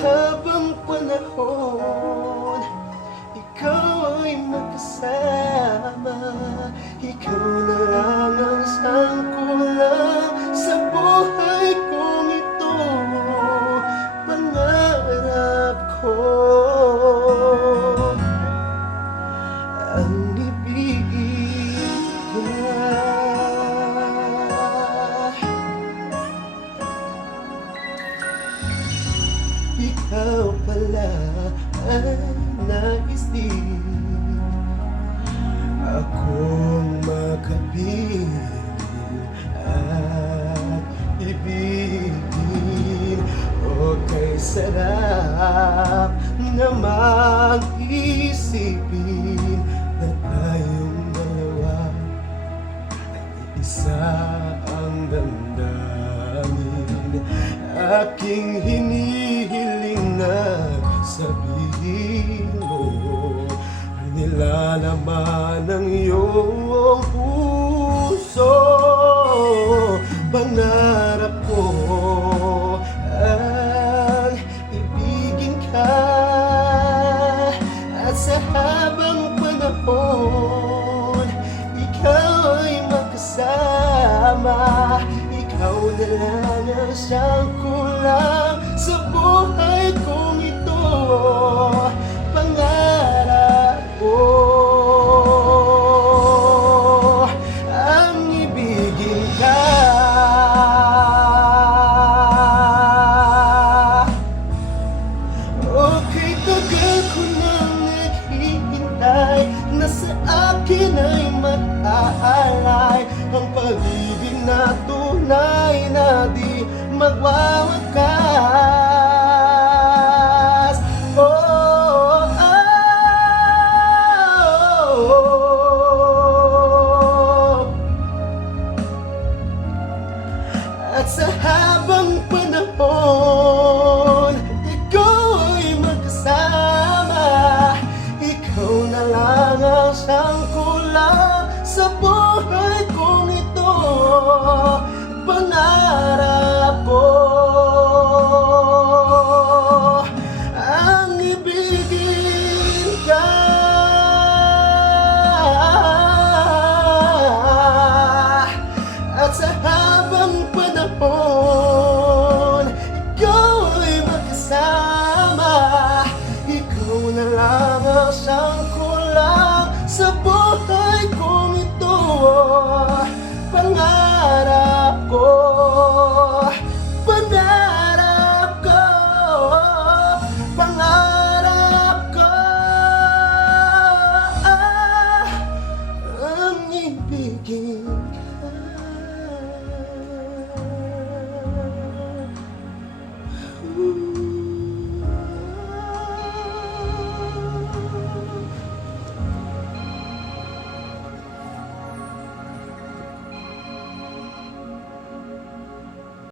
habang panahon, ikaw ay magkasama. Ikaw na lang ang sangkulang sa buhay kong ito. Pangarap ko ang ibigin ka. Ikaw pala ay nais din akong makapiling at ibigin. O kay sarap namang isipin na tayong dalawa ay isa ang damdamin. Aking hinihiling na sabihin mo ang nilalaman ng iyong puso. Pangarap ko ang ibigin ka, at sa habang panahon ikaw ay magkasama. Ikaw na lang ang siyang kulang sa buhay kong ito. Pangarap ko ang ibigin ka. Okay, tagal ko nang naghihintay na sa akin ay mag-aalay ang pag-ibig na tunay na di magwawakas. Oh, oh, oh. At sa habang panahon ikaw ay magkasama. Ikaw na lang ang siyang kulang sa buhay kong ito. Pangarap